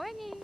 коні.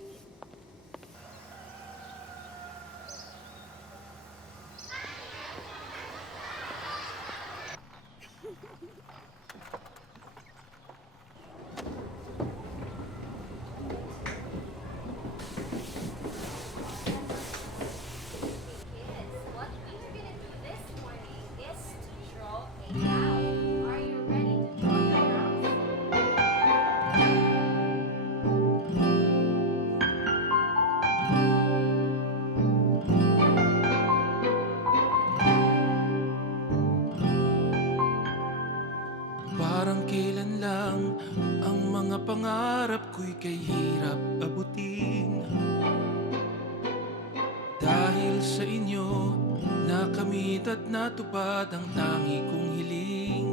Parang kailan lang ang mga pangarap ko'y kay hirap abutin. Dahil sa inyo, nakamit at natupad ang tangi kong hiling.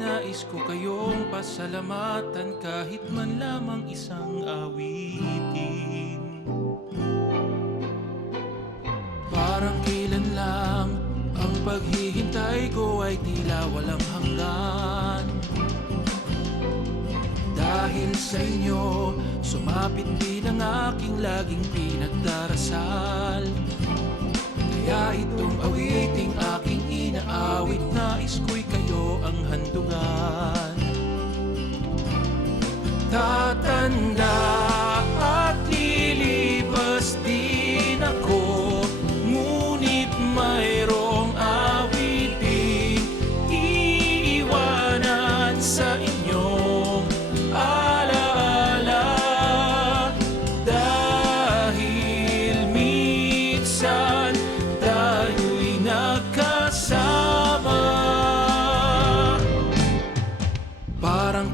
Nais ko kayong pasalamatan kahit man lamang isang awitin. Parang kailan paghihintay ko ay tila walang hanggan. Dahil sa inyo, sumapit din ang aking laging pinagdarasal. Kaya itong awiting aking inaawit Nais ko'y kayo ang handugan Tatanda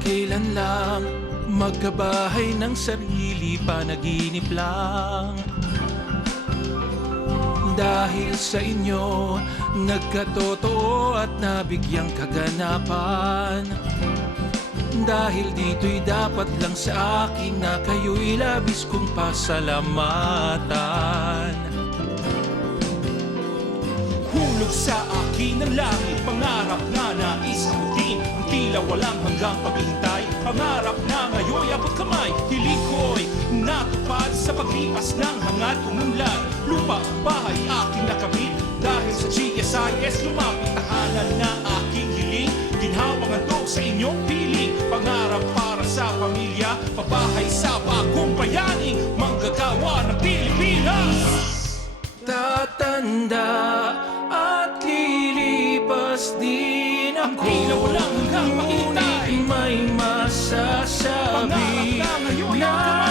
Parang kailan lang Magkabahay ng sarili Panaginip lang. Dahil sa inyo Nagkatotoo at nabigyang kaganapan. Dahil dito'y dapat lang sa akin Na kayo'y labis kong pasalamatan. Hulog sa akin ng langit Pangarap na nais abutin Ang tila walang hanggang paghihintay. Pangarap na ngayon'y abot kamay. Hiling ko'y natupad Sa paglipas ng hangad umunlad Lupa, bahay, aking nakamit. Dahil sa GSIS lumapit. Tahanan na aking hiling. Ginhawang handog sa inyong piling. Pangarap para sa pamilya. Pabahay sa bagong bayaning Manggagawa ng Pilipinas. Tatanda at lilipas din ang kulang Walang hanggang makita may masasabi. Pangarap na ngayon ang